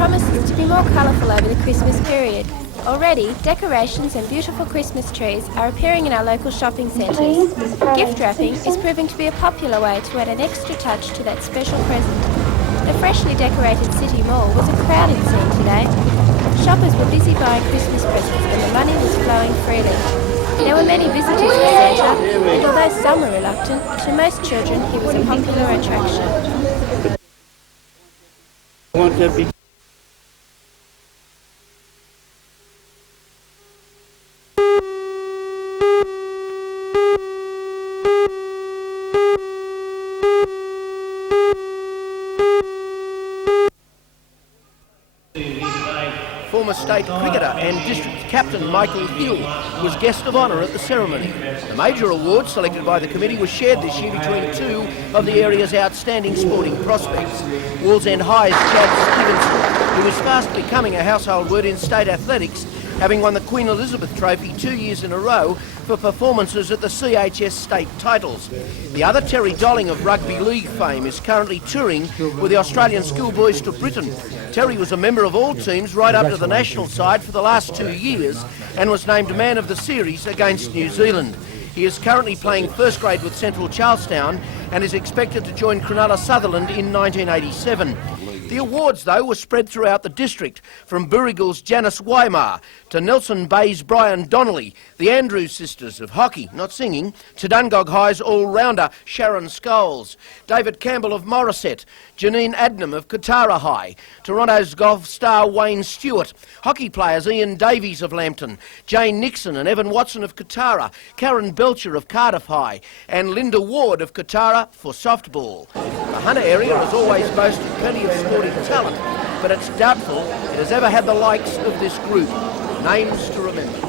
promises to be more colourful over the Christmas period. Already, decorations and beautiful Christmas trees are appearing in our local shopping centres. Gift wrapping is proving to be a popular way to add an extra touch to that special present. The freshly decorated City Mall was a crowded scene today. Shoppers were busy buying Christmas presents and the money was flowing freely. There were many visitors to Santa, and although some were reluctant, to most children he was a popular attraction. Former state cricketer and district captain Michael Hill was guest of honour at the ceremony. The major award selected by the committee was shared this year between two of the area's outstanding sporting prospects. Wallsend High's Chad Stevenson, who is fast becoming a household word in state athletics, having won the Queen Elizabeth Trophy 2 years in a row for performances at the CHS state titles. The other, Terry Dolling of rugby league fame, is currently touring with the Australian schoolboys to Britain. Terry was a member of all teams right up to the national side for the last 2 years and was named man of the series against New Zealand. He is currently playing first grade with Central Charlestown and is expected to join Cronulla Sutherland in 1987. The awards, though, were spread throughout the district, from Boorigle's Janice Weimar to Nelson Bay's Brian Donnelly, the Andrews sisters of hockey, not singing, to Dungog High's all-rounder Sharon Scholes, David Campbell of Morisset, Janine Adnam of Katara High, Toronto's golf star Wayne Stewart, hockey players Ian Davies of Lambton, Jane Nixon and Evan Watson of Katara, Karen Belcher of Cardiff High, and Linda Ward of Katara for softball. The Hunter area has always boasted plenty of sporting talent, but it's doubtful it has ever had the likes of this group. Names to remember.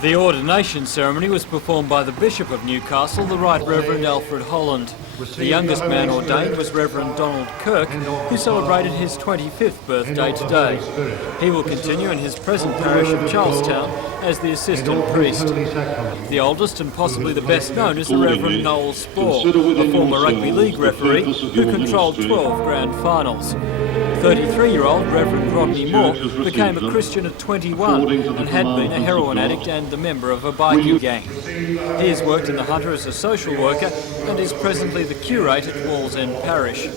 The ordination ceremony was performed by the Bishop of Newcastle, the Right Reverend Alfred Holland. The youngest man ordained was Reverend Donald Kirk, who celebrated his 25th birthday today. He will continue in his present parish of Charlestown as the assistant priest. The oldest and possibly the best known is the Reverend Noel Spore, a former rugby league referee who controlled 12 grand finals. 33-year-old Reverend Rodney Moore became a Christian at 21 and had been a heroin addict and a member of a bikie gang. He has worked in the Hunter as a social worker and is presently the curate at Wallsend Parish.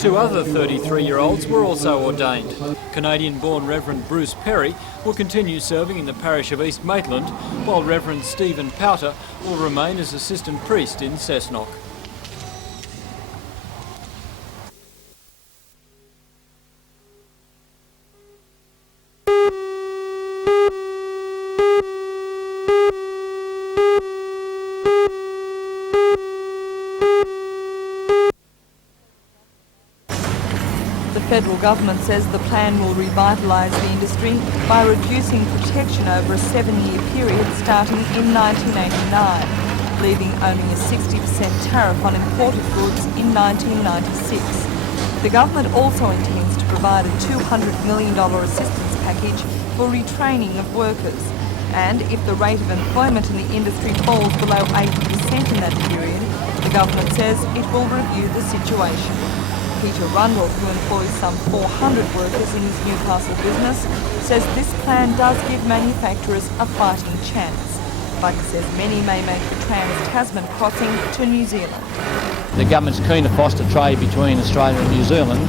Two other 33-year-olds were also ordained. Canadian-born Reverend Bruce Perry will continue serving in the parish of East Maitland, while Reverend Stephen Powter will remain as assistant priest in Cessnock. The federal government says the plan will revitalise the industry by reducing protection over a 7-year period starting in 1989, leaving only a 60% tariff on imported goods in 1996. The government also intends to provide a $200 million assistance package for retraining of workers, and if the rate of employment in the industry falls below 80% in that period, the government says it will review the situation. Peter Rundle, who employs some 400 workers in his Newcastle business, says this plan does give manufacturers a fighting chance, but says many may make the Trans-Tasman crossing to New Zealand. The government's keen to foster trade between Australia and New Zealand,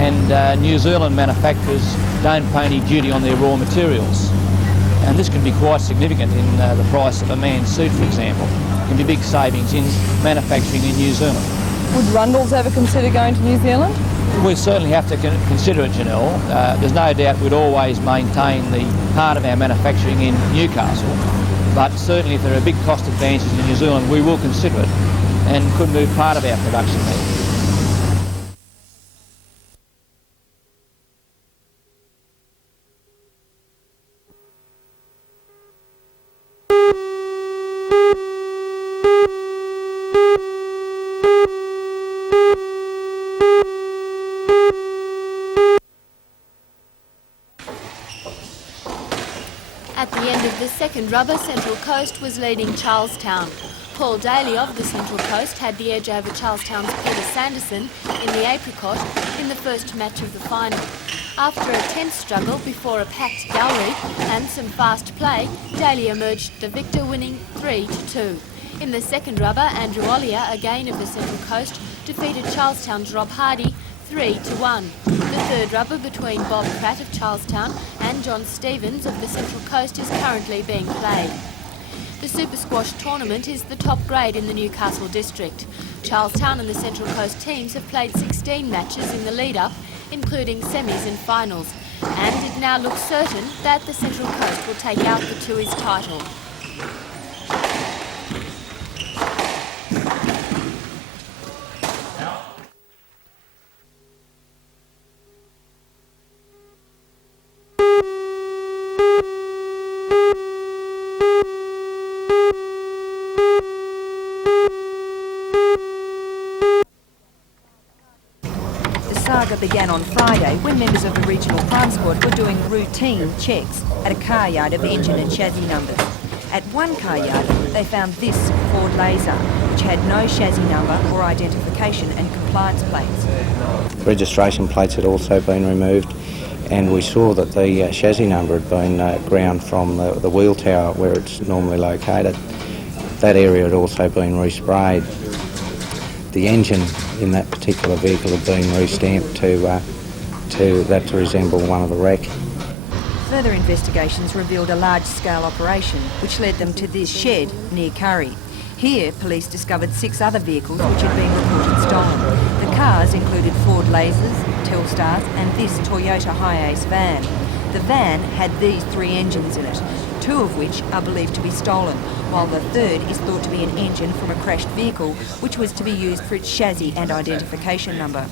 and New Zealand manufacturers don't pay any duty on their raw materials. And this can be quite significant in the price of a man's suit, for example. There can be big savings in manufacturing in New Zealand. Would Rundles ever consider going to New Zealand? We certainly have to consider it, Janelle. There's no doubt we'd always maintain the part of our manufacturing in Newcastle, but certainly if there are big cost advantages in New Zealand, we will consider it and could move part of our production there. At the end of the second rubber, Central Coast was leading Charlestown. Paul Daly of the Central Coast had the edge over Charlestown's Peter Sanderson in the Apricot in the first match of the final. After a tense struggle before a packed gallery and some fast play, Daly emerged the victor, winning 3-2. In the second rubber, Andrew Ollier, again of the Central Coast, defeated Charlestown's Rob Hardy 3-1. The third rubber between Bob Pratt of Charlestown and John Stevens of the Central Coast is currently being played. The Super Squash tournament is the top grade in the Newcastle district. Charlestown and the Central Coast teams have played 16 matches in the lead-up, including semis and finals, and it now looks certain that the Central Coast will take out the Tui's title. Saga began on Friday when members of the regional crime squad were doing routine checks at a car yard of engine and chassis numbers. At one car yard, they found this Ford Laser, which had no chassis number or identification and compliance plates. Registration plates had also been removed, and we saw that the chassis number had been ground from the wheel tower where it's normally located. That area had also been resprayed. The engine in that particular vehicle had been restamped to resemble one of the wreck. Further investigations revealed a large-scale operation which led them to this shed near Curry. Here, police discovered 6 other vehicles which had been reported stolen. The cars included Ford Lasers, Telstars and this Toyota Hiace van. The van had these 3 engines in it, 2 of which are believed to be stolen, while the third is thought to be an engine from a crashed vehicle, which was to be used for its chassis and identification number.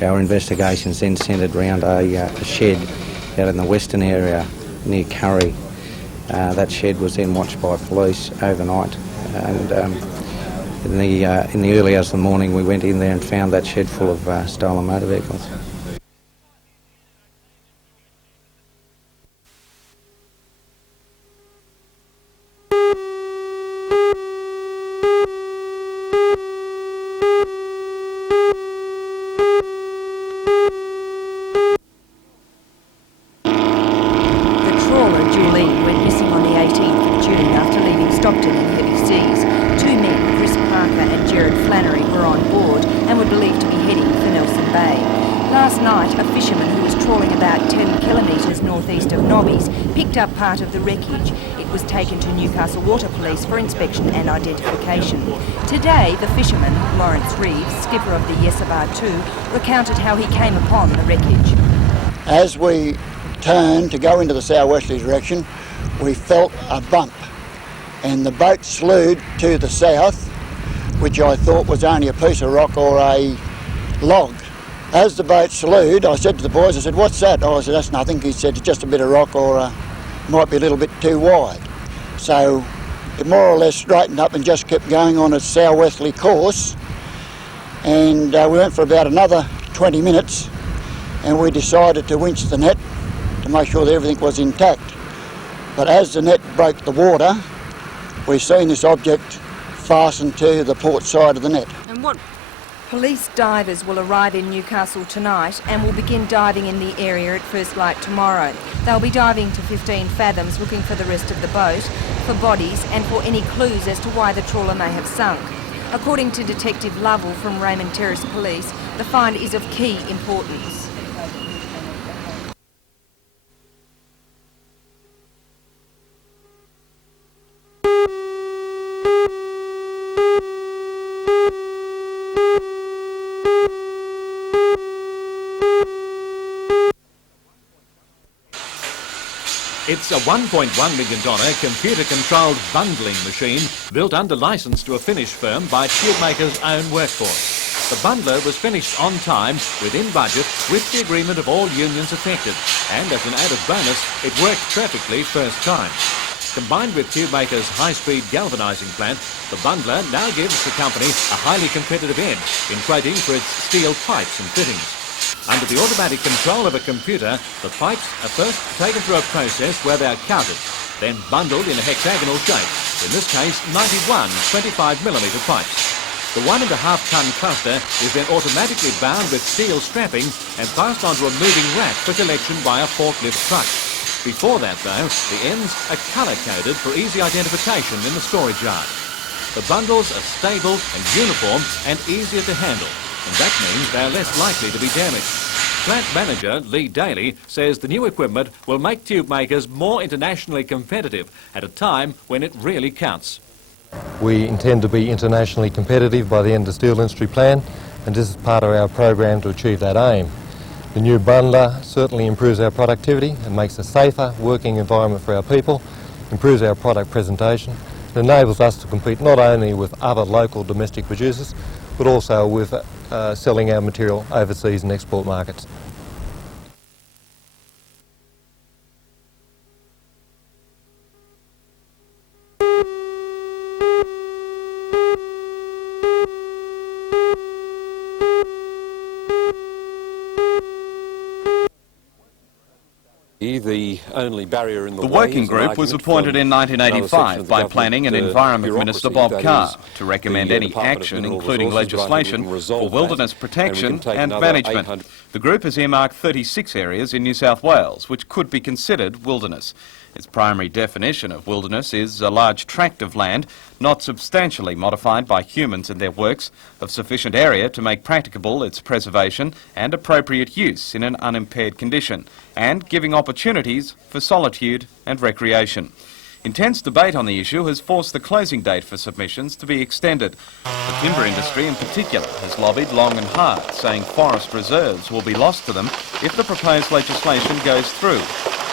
Our investigations then centred around a shed out in the western area near Curry. That shed was then watched by police overnight, and in the early hours of the morning we went in there and found that shed full of stolen motor vehicles. Up part of the wreckage. It was taken to Newcastle Water Police for inspection and identification. Today, the fisherman, Lawrence Reeves, skipper of the Yesabar 2, recounted how he came upon the wreckage. As we turned to go into the southwesterly direction, we felt a bump and the boat slewed to the south, which I thought was only a piece of rock or a log. As the boat slewed, I said to the boys, I said, "What's that?" I said, "That's nothing." He said, "It's just a bit of rock or might be a little bit too wide." So it more or less straightened up and just kept going on a southwesterly course, and we went for about another 20 minutes and we decided to winch the net to make sure that everything was intact. But as the net broke the water, we seen this object fastened to the port side of the net. And what? Police divers will arrive in Newcastle tonight and will begin diving in the area at first light tomorrow. They'll be diving to 15 fathoms looking for the rest of the boat, for bodies and for any clues as to why the trawler may have sunk. According to Detective Lovell from Raymond Terrace Police, the find is of key importance. It's a $1.1 million computer-controlled bundling machine built under licence to a Finnish firm by Tubemaker's own workforce. The bundler was finished on time, within budget, with the agreement of all unions affected, and as an added bonus, it worked perfectly first time. Combined with Tubemaker's high-speed galvanising plant, the bundler now gives the company a highly competitive edge in quoting for its steel pipes and fittings. Under the automatic control of a computer, the pipes are first taken through a process where they are counted, then bundled in a hexagonal shape, in this case 91 25mm pipes. The 1.5-tonne cluster is then automatically bound with steel strapping and passed onto a moving rack for collection by a forklift truck. Before that, though, the ends are colour-coded for easy identification in the storage yard. The bundles are stable and uniform and easier to handle, and that means they're less likely to be damaged. Plant manager Lee Daly says the new equipment will make tube makers more internationally competitive at a time when it really counts. We intend to be internationally competitive by the end of the Steel Industry Plan, and this is part of our program to achieve that aim. The new bundler certainly improves our productivity and makes a safer working environment for our people, improves our product presentation, and enables us to compete not only with other local domestic producers, but also with selling our material overseas and export markets. The working group was appointed in 1985 by Planning and Environment Minister Bob Carr to recommend any action, including legislation, for wilderness protection and management. The group has earmarked 36 areas in New South Wales which could be considered wilderness. Its primary definition of wilderness is a large tract of land not substantially modified by humans and their works, of sufficient area to make practicable its preservation and appropriate use in an unimpaired condition, and giving opportunities for solitude and recreation. Intense debate on the issue has forced the closing date for submissions to be extended. The timber industry in particular has lobbied long and hard, saying forest reserves will be lost to them if the proposed legislation goes through.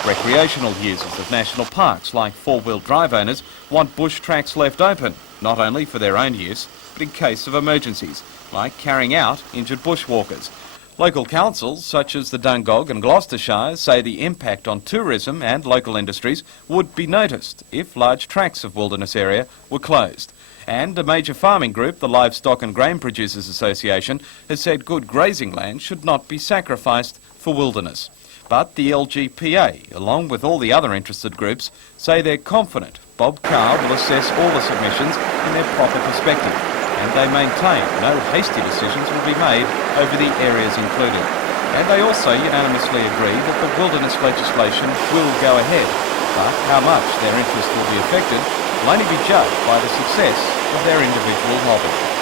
Recreational users of national parks, like four-wheel drive owners, want bush tracks left open, not only for their own use, but in case of emergencies, like carrying out injured bushwalkers. Local councils, such as the Dungog and Gloucestershire, say the impact on tourism and local industries would be noticed if large tracts of wilderness area were closed. And a major farming group, the Livestock and Grain Producers Association, has said good grazing land should not be sacrificed for wilderness. But the LGPA, along with all the other interested groups, say they're confident Bob Carr will assess all the submissions in their proper perspective, and they maintain no hasty decisions will be made over the areas included. And they also unanimously agree that the wilderness legislation will go ahead, but how much their interest will be affected will only be judged by the success of their individual lobby.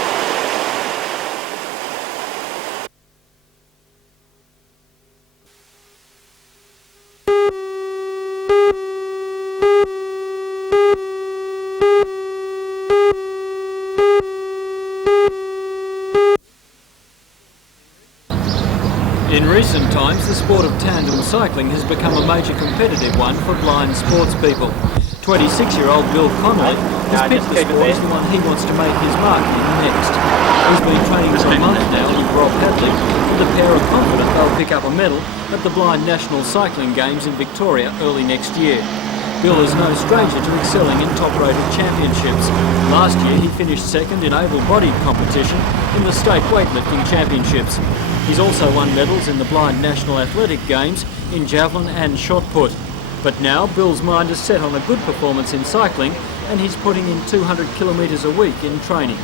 In recent times, the sport of tandem cycling has become a major competitive one for blind sports people. 26-year-old Bill Connolly has picked the sport as the one he wants to make his mark in next. He's been training for a month now with Rob Hadley, and the pair are confident they'll pick up a medal at the Blind National Cycling Games in Victoria early next year. Bill is no stranger to excelling in top-rated championships. Last year he finished second in able-bodied competition in the State Weightlifting Championships. He's also won medals in the Blind National Athletic Games in javelin and shot put. But now Bill's mind is set on a good performance in cycling, and he's putting in 200 kilometres a week in training.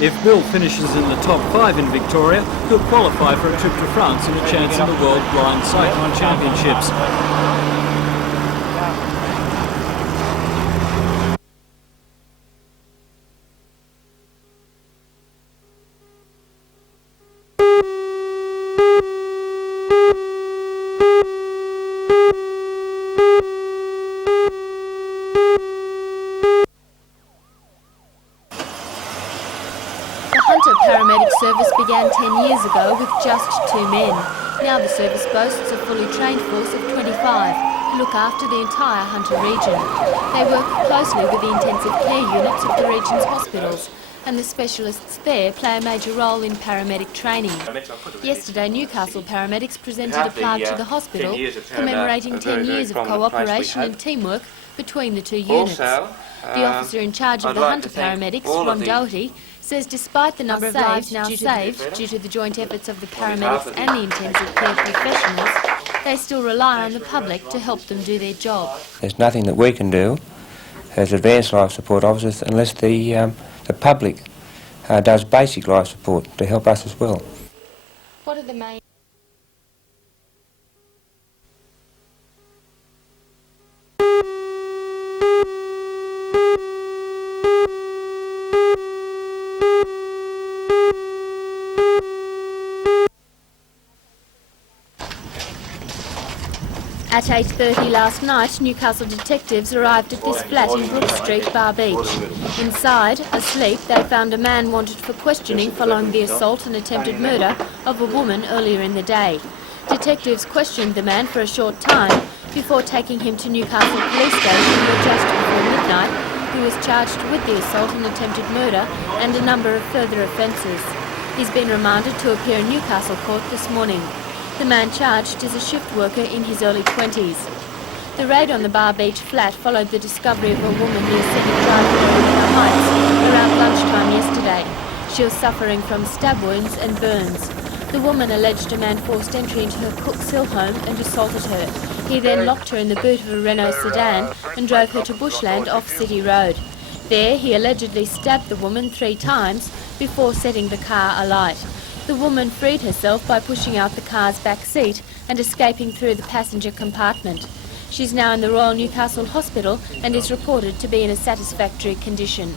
If Bill finishes in the top 5 in Victoria, he'll qualify for a trip to France and a chance in the World Blind Cycling Championships. Paramedic service began 10 years ago with just 2 men. Now the service boasts a fully trained force of 25 who look after the entire Hunter region. They work closely with the intensive care units of the region's hospitals, and the specialists there play a major role in paramedic training. Yesterday, Newcastle paramedics presented a plaque to the hospital commemorating 10 years of cooperation and teamwork between the two units. The officer in charge of the Hunter paramedics, Ron Doherty, says despite the number of lives now saved due to the joint efforts of the paramedics and the intensive care professionals, they still rely on the public to help them do their job. There's nothing that we can do as advanced life support officers unless the public does basic life support to help us as well. What are the main... At 8:30 last night, Newcastle detectives arrived at this flat in Brook Street, Bar Beach. Inside, asleep, they found a man wanted for questioning following the assault and attempted murder of a woman earlier in the day. Detectives questioned the man for a short time before taking him to Newcastle Police Station where just before midnight he was charged with the assault and attempted murder and a number of further offences. He's been remanded to appear in Newcastle Court this morning. The man charged is a shift worker in his early 20s. The raid on the Bar Beach flat followed the discovery of a woman near Senate Drive in the Heights around lunchtime yesterday. She was suffering from stab wounds and burns. The woman alleged a man forced entry into her Cooks Hill home and assaulted her. He then locked her in the boot of a Renault sedan and drove her to bushland off City Road. There he allegedly stabbed the woman 3 times before setting the car alight. The woman freed herself by pushing out the car's back seat and escaping through the passenger compartment. She's now in the Royal Newcastle Hospital and is reported to be in a satisfactory condition.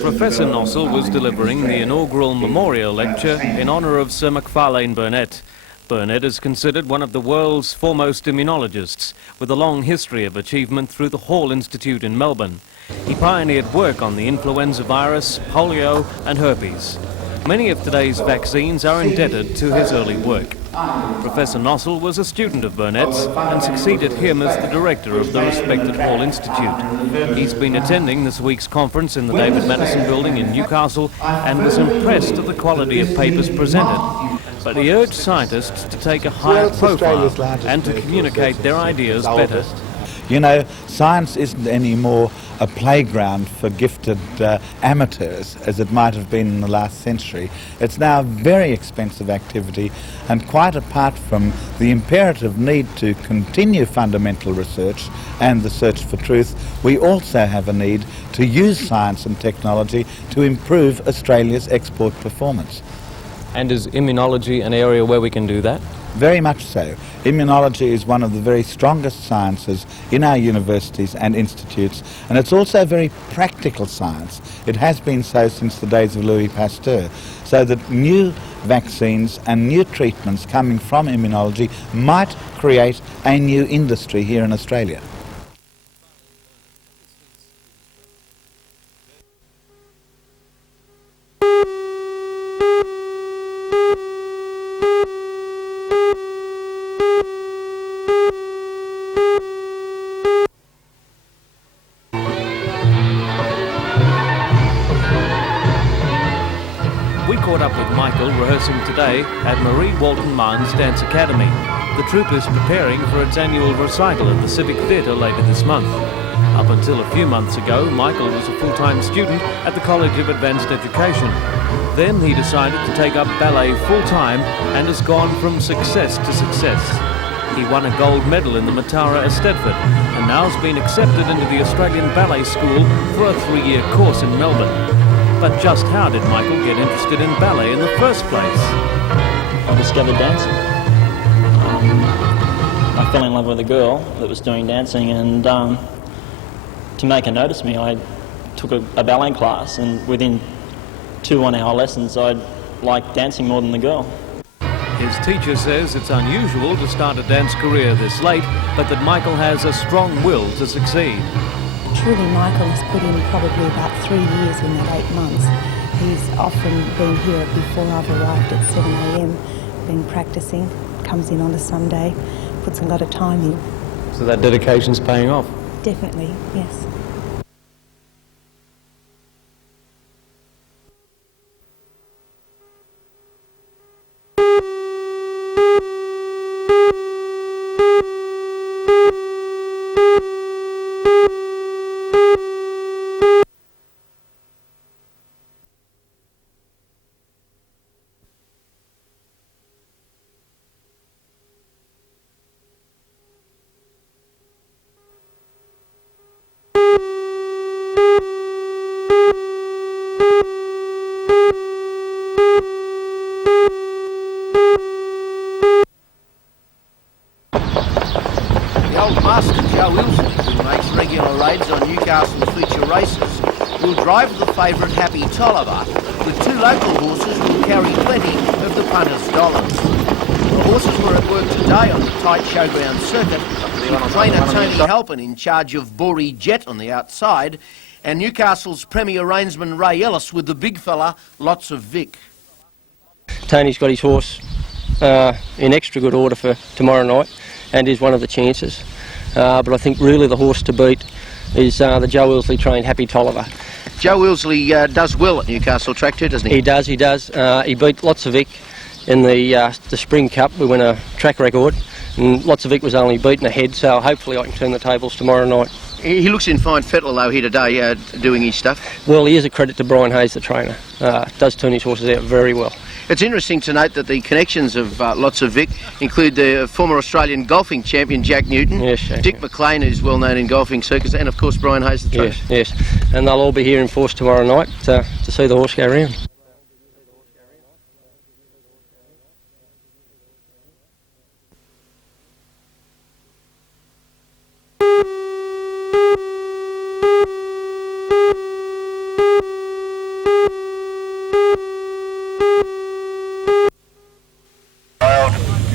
Professor Nossel was delivering the inaugural memorial lecture in honour of Sir Macfarlane Burnet. Burnet is considered one of the world's foremost immunologists, with a long history of achievement through the Hall Institute in Melbourne. He pioneered work on the influenza virus, polio and herpes. Many of today's vaccines are indebted to his early work. Professor Nossel was a student of Burnet's and succeeded him as the director of the respected Hall Institute. He's been attending this week's conference in the David Madison building in Newcastle and was impressed at the quality of papers presented. But he urged scientists to take a higher profile and to communicate their ideas better. You know, science isn't anymore a playground for gifted amateurs, as it might have been in the last century. It's now a very expensive activity, and quite apart from the imperative need to continue fundamental research and the search for truth, we also have a need to use science and technology to improve Australia's export performance. And is immunology an area where we can do that? Very much so. Immunology is one of the very strongest sciences in our universities and institutes, and it's also a very practical science. It has been so since the days of Louis Pasteur, so that new vaccines and new treatments coming from immunology might create a new industry here in Australia. Michael rehearsing today at Marie Walton Marnes Dance Academy. The troupe is preparing for its annual recital at the Civic Theatre later this month. Up until a few months ago, Michael was a full-time student at the College of Advanced Education. Then he decided to take up ballet full-time and has gone from success to success. He won a gold medal in the Matara Eisteddfod and now has been accepted into the Australian Ballet School for a 3-year course in Melbourne. But just how did Michael get interested in ballet in the first place? I discovered dancing. I fell in love with a girl that was doing dancing, and to make her notice me, I took a ballet class, and within 2 one-hour lessons, I liked dancing more than the girl. His teacher says it's unusual to start a dance career this late, but that Michael has a strong will to succeed. Truly, Michael has put in probably about 3 years in that 8 months. He's often been here before I've arrived at 7 a.m, been practising, comes in on a Sunday, puts a lot of time in. So that dedication's paying off? Definitely, yes. old master Joe Wilson, who makes regular raids on Newcastle's feature races, will drive the favourite Happy Tolliver. The two local horses will carry plenty of the punters' dollars. The horses were at work today on the tight showground circuit, with trainer Tony Halpin in charge of Bori Jet on the outside, and Newcastle's Premier Reinsman Ray Ellis with the big fella, Lots of Vic. Tony's got his horse in extra good order for tomorrow night and is one of the chances. But I think really the horse to beat is the Joe Wilsley trained Happy Tolliver. Joe Wilsley does well at Newcastle track too, doesn't he? He does. He beat Lots of Vic in the Spring Cup. We won a track record and Lots of Vic was only beaten ahead, so hopefully I can turn the tables tomorrow night. He looks in fine fettle though here today, doing his stuff. Well, he is a credit to Brian Hayes, the trainer. Does turn his horses out very well. It's interesting to note that the connections of Lots of Vic include the former Australian golfing champion Jack Newton, Dick McLean, who's well known in golfing circuits, and of course Brian Hayes, the trainer. Yes, and they'll all be here in force tomorrow night to see the horse go round.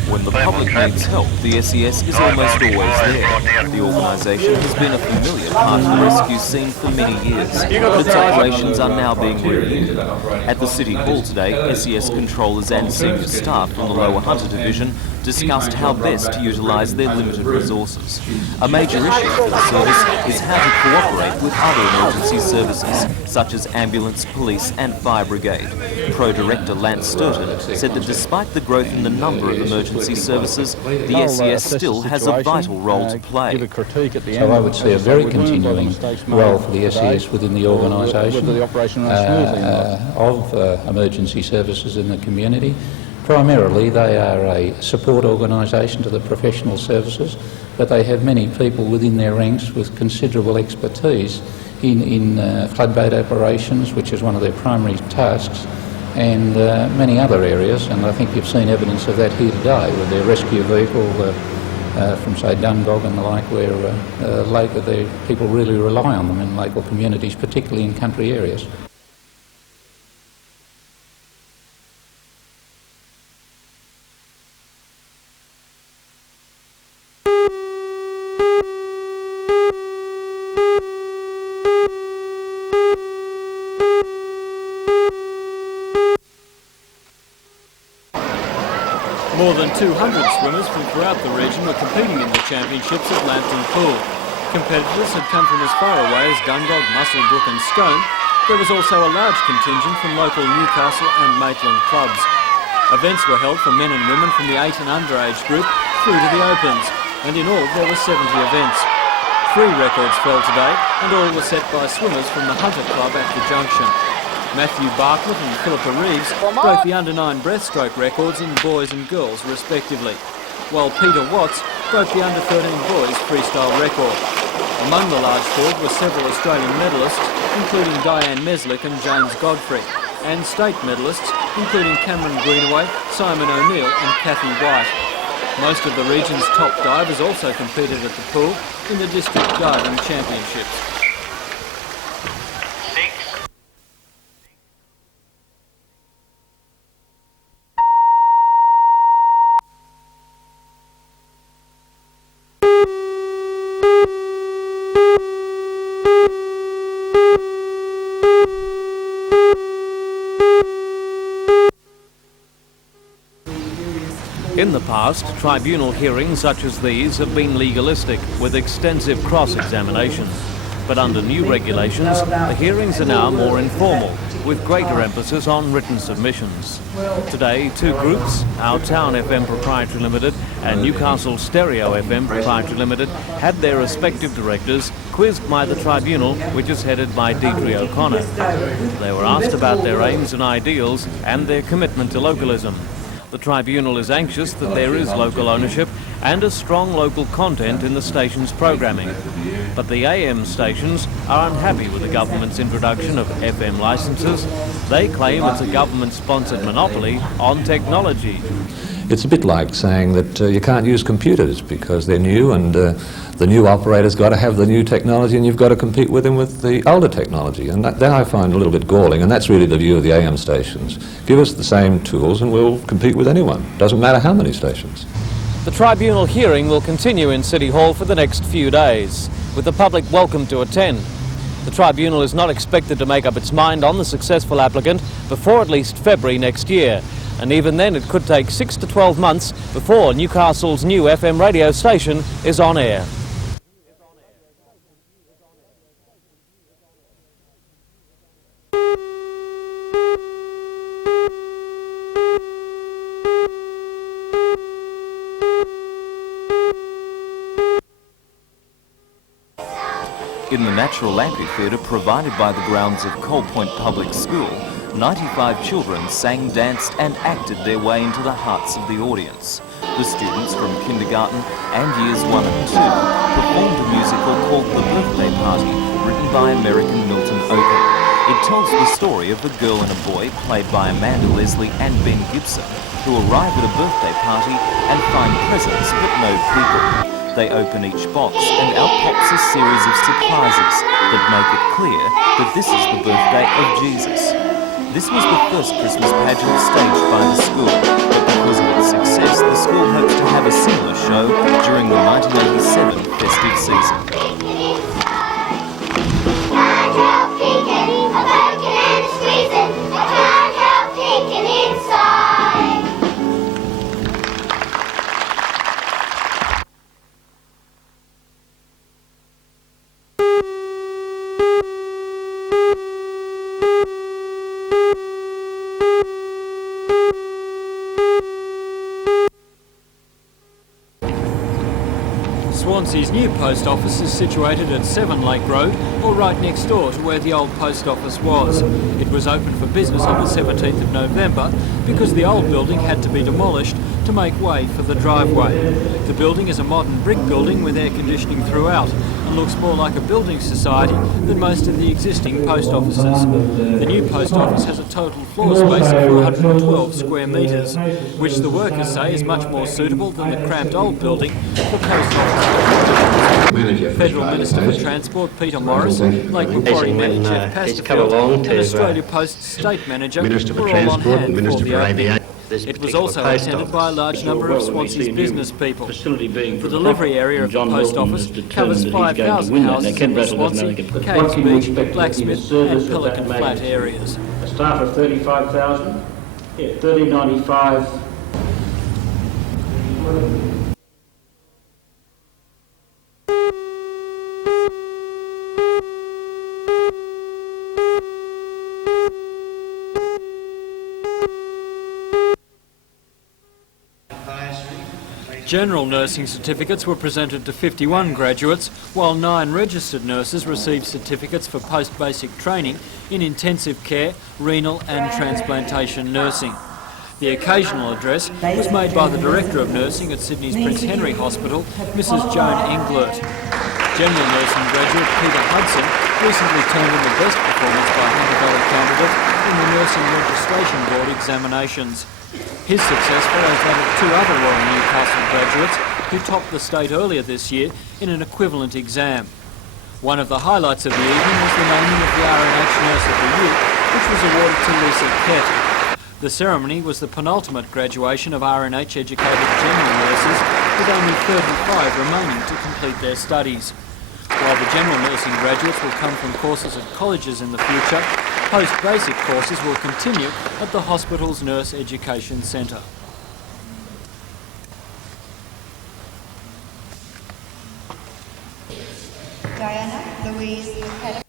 When the public needs help, the SES is almost always there. The organisation has been a familiar part of the rescue scene for many years, but its operations are now being reviewed. At the City Hall today, SES controllers and senior staff from the Lower Hunter Division discussed how best to utilise their limited resources. A major issue for the service is how to cooperate with other emergency services, such as ambulance, police and fire brigade. Pro-Director Lance Sturton said that despite the growth in the number of emergency services, the SES still has a vital role to play. So I would see a very continuing role for the SES within the organisation of emergency services in the community. Primarily they are a support organisation to the professional services, but they have many people within their ranks with considerable expertise in floodboat operations, which is one of their primary tasks, and many other areas, and I think you've seen evidence of that here today with their rescue vehicle from, say, Dungog and the like, where people really rely on them in local communities, particularly in country areas. More than 200 swimmers from throughout the region were competing in the championships at Lambton Pool. Competitors had come from as far away as Dungog, Muswellbrook and Scone. There was also a large contingent from local Newcastle and Maitland clubs. Events were held for men and women from the 8 and underage group through to the Opens, and in all there were 70 events. 3 records fell today, and all were set by swimmers from the Hunter Club at the Junction. Matthew Bartlett and Philippa Reeves broke the under-9 breaststroke records in boys and girls respectively, while Peter Watts broke the under-13 boys freestyle record. Among the large field were several Australian medallists, including Diane Meslick and James Godfrey, and state medallists, including Cameron Greenaway, Simon O'Neill and Kathy White. Most of the region's top divers also competed at the pool in the District Diving Championships. In the past, tribunal hearings such as these have been legalistic, with extensive cross-examinations. But under new regulations, the hearings are now more informal, with greater emphasis on written submissions. Today, 2 groups, Our Town FM Proprietary Limited and Newcastle Stereo FM Proprietary Limited, had their respective directors quizzed by the tribunal, which is headed by Deidre O'Connor. They were asked about their aims and ideals and their commitment to localism. The tribunal is anxious that there is local ownership and a strong local content in the station's programming. But the AM stations are unhappy with the government's introduction of FM licences. They claim it's a government-sponsored monopoly on technology. It's a bit like saying that you can't use computers because they're new, and the new operator's got to have the new technology, and you've got to compete with them with the older technology. And that I find a little bit galling, and that's really the view of the AM stations. Give us the same tools and we'll compete with anyone. Doesn't matter how many stations. The tribunal hearing will continue in City Hall for the next few days, with the public welcome to attend. The tribunal is not expected to make up its mind on the successful applicant before at least February next year. And even then it could take 6 to 12 months before Newcastle's new FM radio station is on air. In the natural amphitheatre provided by the grounds of Coal Point Public School, 95 children sang, danced and acted their way into the hearts of the audience. The students from kindergarten and years 1 and 2 performed a musical called The Birthday Party, written by American Milton Oken. It tells the story of a girl and a boy, played by Amanda Leslie and Ben Gibson, who arrive at a birthday party and find presents but no people. They open each box and out pops a series of surprises that make it clear that this is the birthday of Jesus. This was the first Christmas pageant staged by the school, but because of its success, the school hopes to have a similar show during the 1987 festive season. Swansea's new post office is situated at 7 Lake Road, or right next door to where the old post office was. It was open for business on the 17th of November because the old building had to be demolished to make way for the driveway. The building is a modern brick building with air conditioning throughout and looks more like a building society than most of the existing post offices. The new post office has a total floor space of 412 square metres, which the workers say is much more suitable than the cramped old building for post office. Federal Minister for Transport Peter Morris, Lake Macquarie Mayor Jeff Pasterfield and Australia Post State Manager were all on hand for the opening. It was also attended by a large number of Swansea's business people. The delivery area of the post office covers 5,000 houses in the Swansea, Caves Beach, Blacksmith and Pelican Flat areas. A staff of 35,000, 3095. General nursing certificates were presented to 51 graduates, while 9 registered nurses received certificates for post-basic training in intensive care, renal and transplantation nursing. The occasional address was made by the Director of Nursing at Sydney's Prince Henry Hospital, Mrs Joan Englert. General nursing graduate Peter Hudson recently turned in the best performance by Hunter Valley candidate in the Nursing Registration Board examinations. His success follows that of 2 other Royal Newcastle graduates who topped the state earlier this year in an equivalent exam. One of the highlights of the evening was the naming of the RNH Nurse of the Year, which was awarded to Lisa Kett. The ceremony was the penultimate graduation of RNH-educated general nurses, with only 35 remaining to complete their studies. While the general nursing graduates will come from courses at colleges in the future, post-basic courses will continue at the hospital's Nurse Education Centre. Diana Louise Pettit.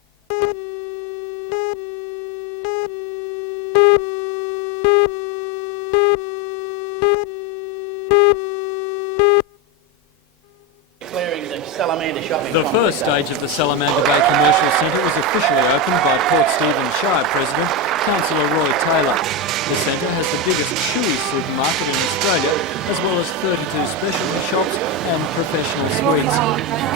The first stage of the Salamander Bay Commercial Centre was officially opened by Port Stephens Shire President, Councillor Roy Taylor. The centre has the biggest chewy supermarket in Australia, as well as 32 specialty shops and professional suites.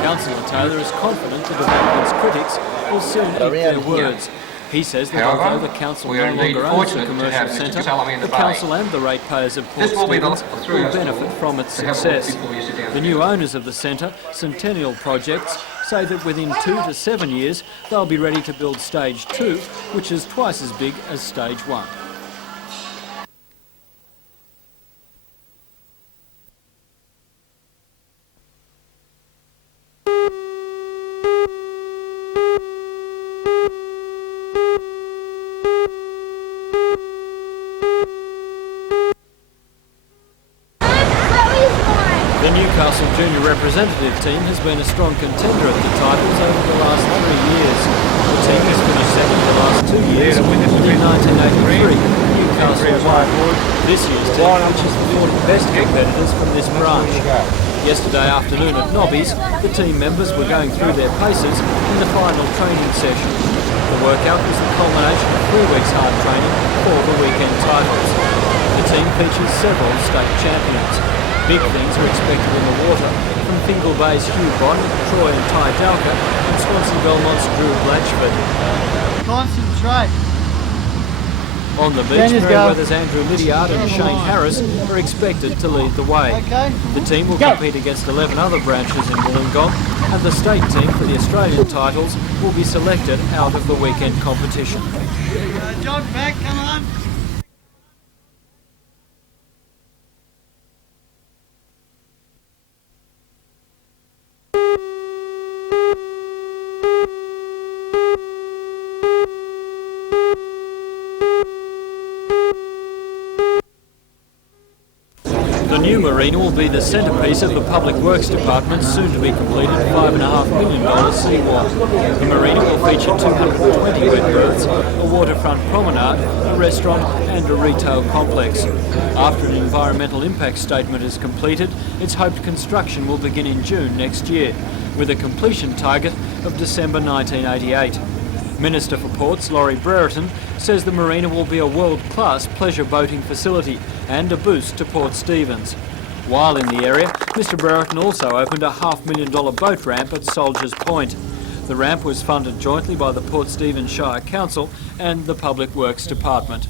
Councillor Taylor is confident the development's critics will soon eat their words. He says that although the council no longer owns the commercial centre, the council and the ratepayers of Port Stephens will benefit from its success. The new owners of the centre, Centennial Projects, say that within 2 to 7 years they'll be ready to build Stage 2, which is twice as big as Stage 1. The Newcastle junior representative team has been a strong contender at the titles over the last 3 years. The team has finished second the last 2 years, and in 1983, Newcastle won award this year's team, which is the 40 best competitors from this branch. Yesterday afternoon at Nobby's, the team members were going through their paces in the final training session. The workout was the culmination of 3 weeks hard training for the weekend titles. The team features several state champions. Big things are expected in the water from Fingal Bay's Hugh Bond, Troy and Ty Dalka, and Swansea Belmont's Drew Blatchford. Concentrate. On the beach, Merryweather's Andrew Lydiard and Shane Harris are expected to lead the way. The team will compete against 11 other branches in Wollongong, and the state team for the Australian titles will be selected out of the weekend competition. Jog back, come on. The new marina will be the centrepiece of the Public Works Department's soon-to-be-completed $5.5 million seawall. The marina will feature 220 wet berths, a waterfront promenade, a restaurant and a retail complex. After an environmental impact statement is completed, it's hoped construction will begin in June next year, with a completion target of December 1988. Minister for Ports, Laurie Brereton, says the marina will be a world-class pleasure boating facility and a boost to Port Stephens. While in the area, Mr Brereton also opened a $500,000 boat ramp at Soldiers Point. The ramp was funded jointly by the Port Stephens Shire Council and the Public Works Department.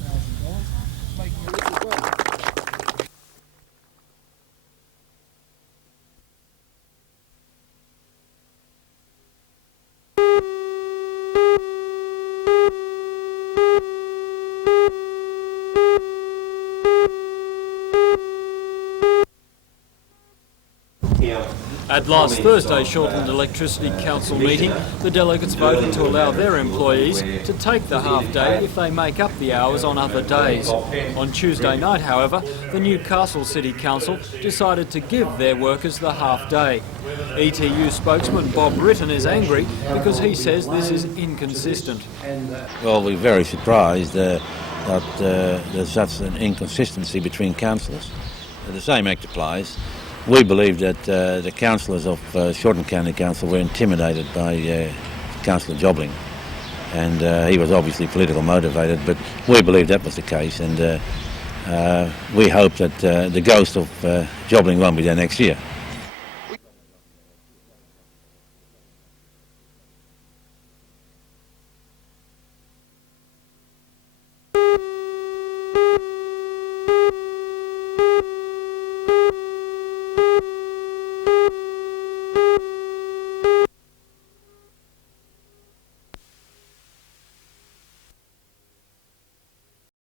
At last Thursday's Shortland Electricity Council meeting, the delegates voted to allow their employees to take the half day if they make up the hours on other days. On Tuesday night, however, the Newcastle City Council decided to give their workers the half day. ETU spokesman Bob Britton is angry because he says this is inconsistent. Well, we're very surprised that there's such an inconsistency between councillors. The same act applies. We believe that the councillors of Shortland County Council were intimidated by Councillor Jobling, and he was obviously politically motivated, but we believe that was the case, and we hope that the ghost of Jobling won't be there next year.